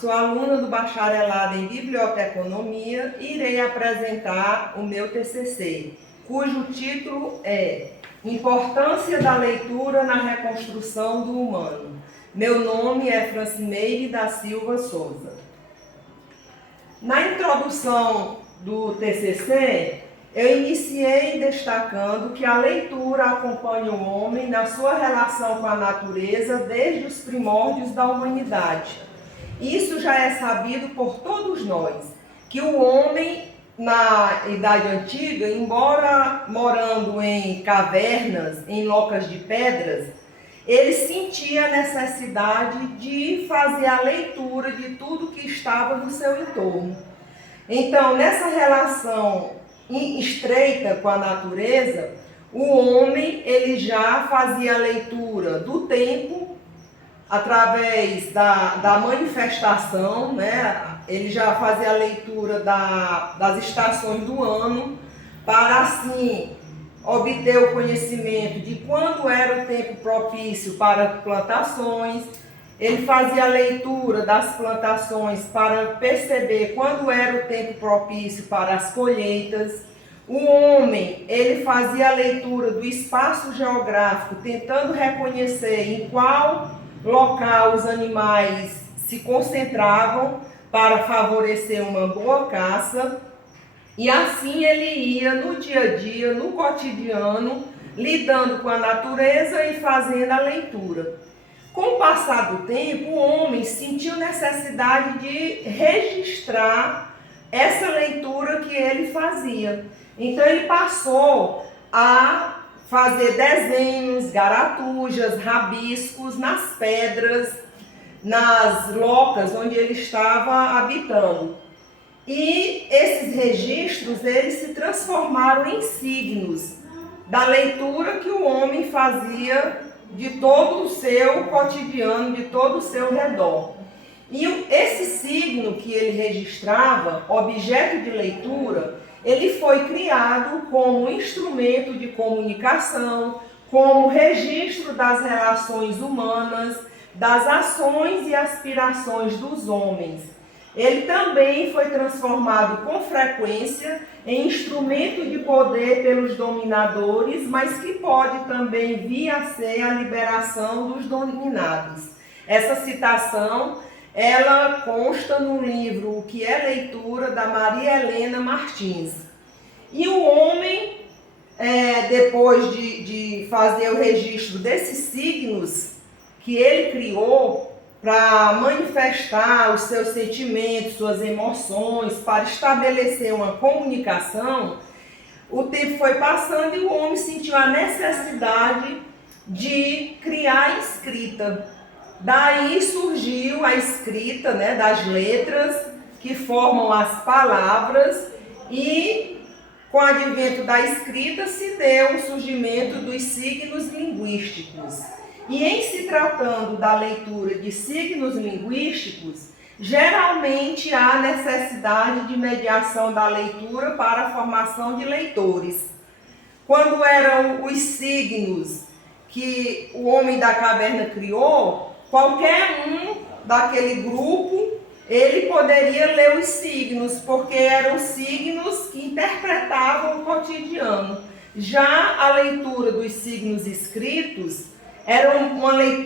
sou aluna do bacharelado em Biblioteconomia e irei apresentar o meu TCC, cujo título é Importância da Leitura na Reconstrução do Humano. Meu nome é Francineide da Silva Souza. Na introdução do TCC, eu iniciei destacando que a leitura acompanha o homem na sua relação com a natureza desde os primórdios da humanidade. Isso já é sabido por todos nós, que o homem, na Idade Antiga, embora morando em cavernas, em locas de pedras, ele sentia a necessidade de fazer a leitura de tudo que estava no seu entorno. Então, nessa relação estreita com a natureza, o homem ele já fazia a leitura do tempo através da manifestação, né? Ele já fazia a leitura das estações do ano para assim obter o conhecimento de quando era o tempo propício para plantações. Ele fazia a leitura das plantações para perceber quando era o tempo propício para as colheitas. O homem, ele fazia a leitura do espaço geográfico, tentando reconhecer em qual local os animais se concentravam para favorecer uma boa caça. E assim ele ia no dia a dia, no cotidiano, lidando com a natureza e fazendo a leitura. Com o passar do tempo, o homem sentiu necessidade de registrar essa leitura que ele fazia. Então ele passou a fazer desenhos, garatujas, rabiscos nas pedras, nas locas onde ele estava habitando. E esses registros, eles se transformaram em signos da leitura que o homem fazia de todo o seu cotidiano, de todo o seu redor. E esse signo que ele registrava, objeto de leitura, ele foi criado como instrumento de comunicação, como registro das relações humanas, das ações e aspirações dos homens. Ele também foi transformado com frequência em instrumento de poder pelos dominadores, mas que pode também vir a ser a liberação dos dominados. Essa citação, ela consta no livro O que é Leitura, da Maria Helena Martins. E o homem, depois de fazer o registro desses signos que ele criou, para manifestar os seus sentimentos, suas emoções, para estabelecer uma comunicação, o tempo foi passando e o homem sentiu a necessidade de criar a escrita. Daí surgiu a escrita, né, das letras que formam as palavras, e com o advento da escrita se deu o surgimento dos signos linguísticos. E em se tratando da leitura de signos linguísticos, geralmente há necessidade de mediação da leitura para a formação de leitores. Quando eram os signos que o homem da caverna criou, qualquer um daquele grupo, ele poderia ler os signos, porque eram signos que interpretavam o cotidiano. Já a leitura dos signos escritos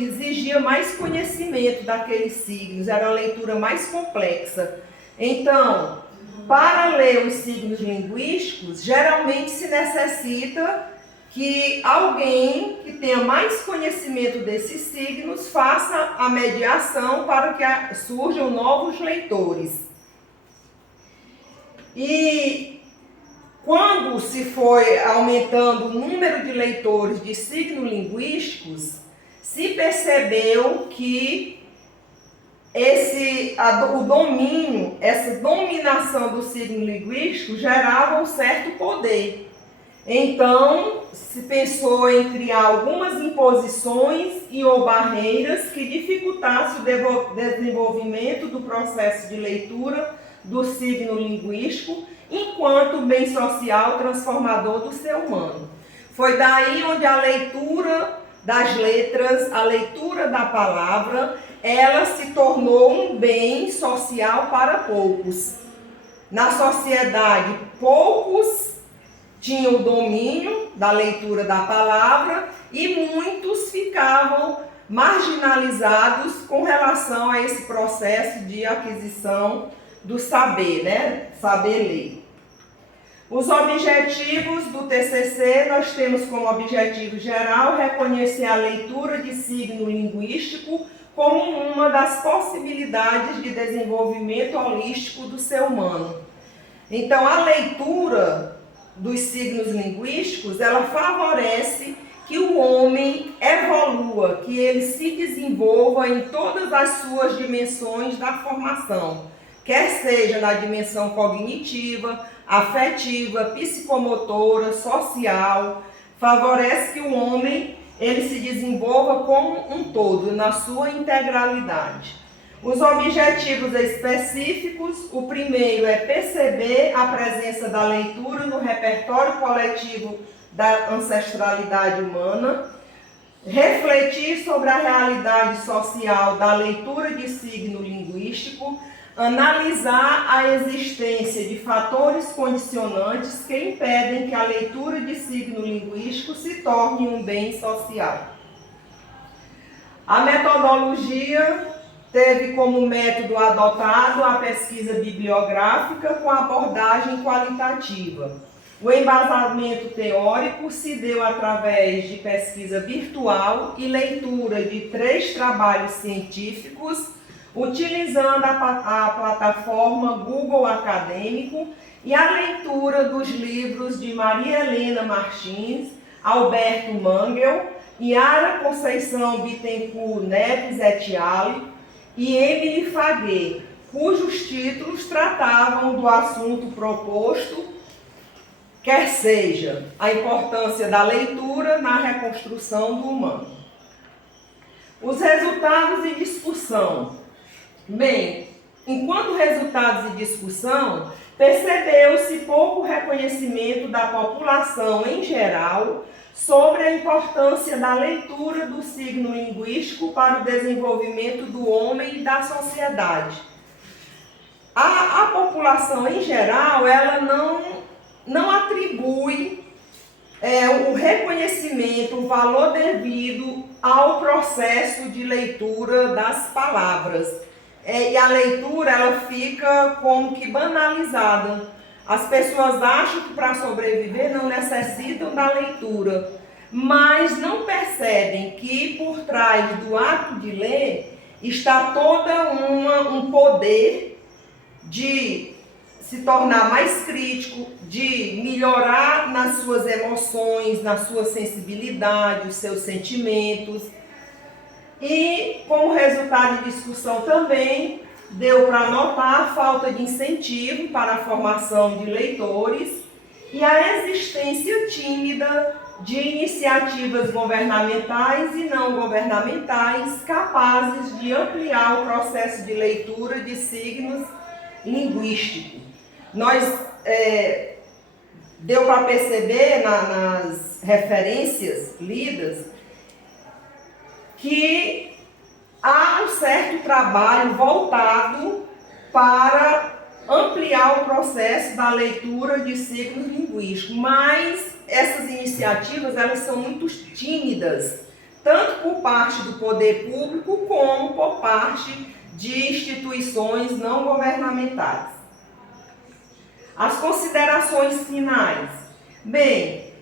exigia mais conhecimento daqueles signos, era uma leitura mais complexa. Então, para ler os signos linguísticos, geralmente se necessita que alguém que tenha mais conhecimento desses signos faça a mediação para que surjam novos leitores. E quando se foi aumentando o número de leitores de signos linguísticos, se percebeu que o domínio, essa dominação do signo linguístico gerava um certo poder. Então, se pensou em criar algumas imposições ou barreiras que dificultassem o desenvolvimento do processo de leitura do signo linguístico, enquanto bem social transformador do ser humano. Foi daí onde a leitura das letras, a leitura da palavra, ela se tornou um bem social para poucos. Na sociedade, poucos tinham o domínio da leitura da palavra e muitos ficavam marginalizados com relação a esse processo de aquisição do saber, né? Saber ler. Os objetivos do TCC, nós temos como objetivo geral reconhecer a leitura de signo linguístico como uma das possibilidades de desenvolvimento holístico do ser humano. Então, a leitura dos signos linguísticos, ela favorece que o homem evolua, que ele se desenvolva em todas as suas dimensões da formação, quer seja na dimensão cognitiva, afetiva, psicomotora, social. Favorece que o homem ele se desenvolva como um todo, na sua integralidade. Os objetivos específicos, o primeiro é perceber a presença da leitura no repertório coletivo da ancestralidade humana, refletir sobre a realidade social da leitura de signo linguístico, analisar a existência de fatores condicionantes que impedem que a leitura de signo linguístico se torne um bem social. A metodologia teve como método adotado a pesquisa bibliográfica com abordagem qualitativa. O embasamento teórico se deu através de pesquisa virtual e leitura de 3 trabalhos científicos, utilizando a plataforma Google Acadêmico e a leitura dos livros de Maria Helena Martins, Alberto Mangel, Yara Conceição Bittencourt Neves et al. E Emily Faguet, cujos títulos tratavam do assunto proposto, quer seja a importância da leitura na reconstrução do humano. Os resultados e discussão. Bem, enquanto resultados e discussão, percebeu-se pouco reconhecimento da população em geral sobre a importância da leitura do signo linguístico para o desenvolvimento do homem e da sociedade. A população em geral, ela não atribui o reconhecimento, o valor devido ao processo de leitura das palavras. E a leitura, ela fica como que banalizada. As pessoas acham que para sobreviver não necessitam da leitura, mas não percebem que por trás do ato de ler está toda um poder de se tornar mais crítico, de melhorar nas suas emoções, na sua sensibilidade, os seus sentimentos. E, como resultado de discussão também, deu para notar a falta de incentivo para a formação de leitores e a existência tímida de iniciativas governamentais e não governamentais capazes de ampliar o processo de leitura de signos linguísticos. Deu para perceber nas referências lidas que há um certo trabalho voltado para ampliar o processo da leitura de signos linguísticos, mas essas iniciativas elas são muito tímidas, tanto por parte do poder público como por parte de instituições não governamentais. As considerações finais. Bem,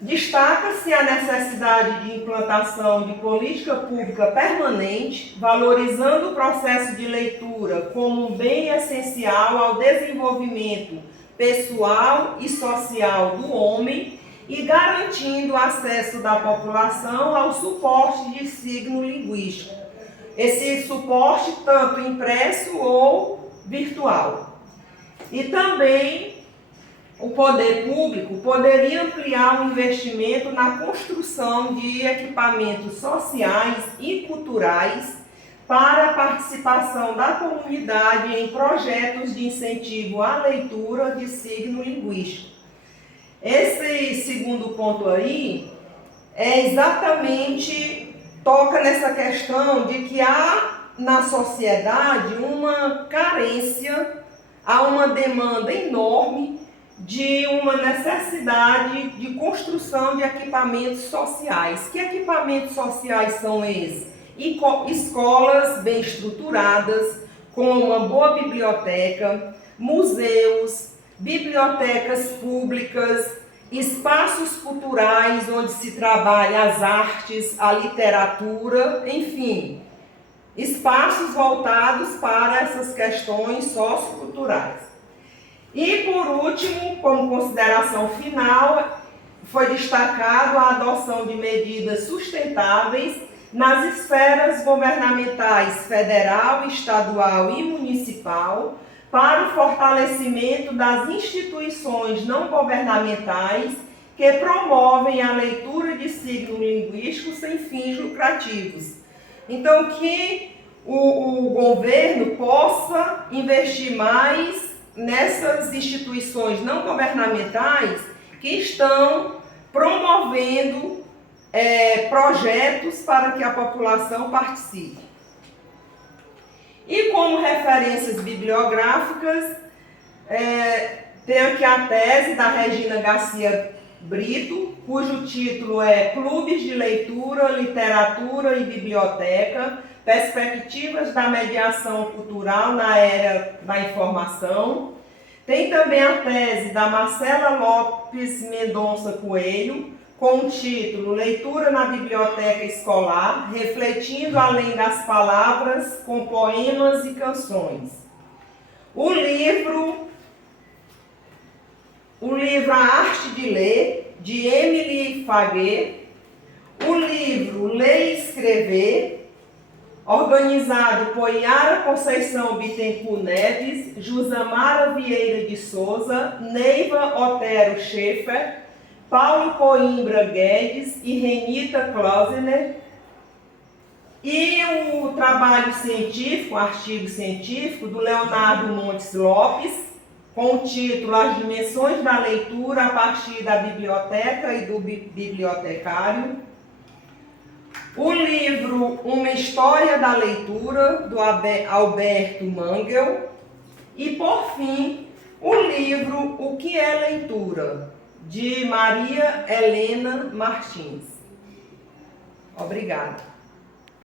destaca-se a necessidade de implantação de política pública permanente, valorizando o processo de leitura como um bem essencial ao desenvolvimento pessoal e social do homem e garantindo o acesso da população ao suporte de signo linguístico. Esse suporte tanto impresso ou virtual. E também o poder público poderia ampliar o investimento na construção de equipamentos sociais e culturais para a participação da comunidade em projetos de incentivo à leitura de signo linguístico. Esse segundo ponto aí é exatamente toca nessa questão de que há na sociedade uma carência, há uma demanda enorme de uma necessidade de construção de equipamentos sociais. Que equipamentos sociais são esses? Escolas bem estruturadas, com uma boa biblioteca, museus, bibliotecas públicas, espaços culturais onde se trabalha as artes, a literatura, enfim, espaços voltados para essas questões socioculturais. E por último, como consideração final, foi destacado a adoção de medidas sustentáveis nas esferas governamentais federal, estadual e municipal para o fortalecimento das instituições não governamentais que promovem a leitura de signo linguístico sem fins lucrativos. Então, que o governo possa investir mais nessas instituições não governamentais que estão promovendo projetos para que a população participe. E como referências bibliográficas, tenho aqui a tese da Regina Garcia Brito, cujo título é Clubes de Leitura, Literatura e Biblioteca, Perspectivas da Mediação Cultural na Era da Informação. Tem também a tese da Marcela Lopes Mendonça Coelho, com o título Leitura na Biblioteca Escolar, refletindo além das palavras com poemas e canções. O livro A Arte de Ler, de Emily Faguet. O livro Ler e Escrever, organizado por Yara Conceição Bittencourt Neves, Jusamara Vieira de Souza, Neiva Otero Schaefer, Paulo Coimbra Guedes e Renita Klausner. E o trabalho científico, o artigo científico do Leonardo Montes Lopes, com o título As Dimensões da Leitura a partir da Biblioteca e do Bibliotecário. O livro Uma História da Leitura, do Alberto Mangel. E, por fim, o livro O que é Leitura, de Maria Helena Martins. Obrigada.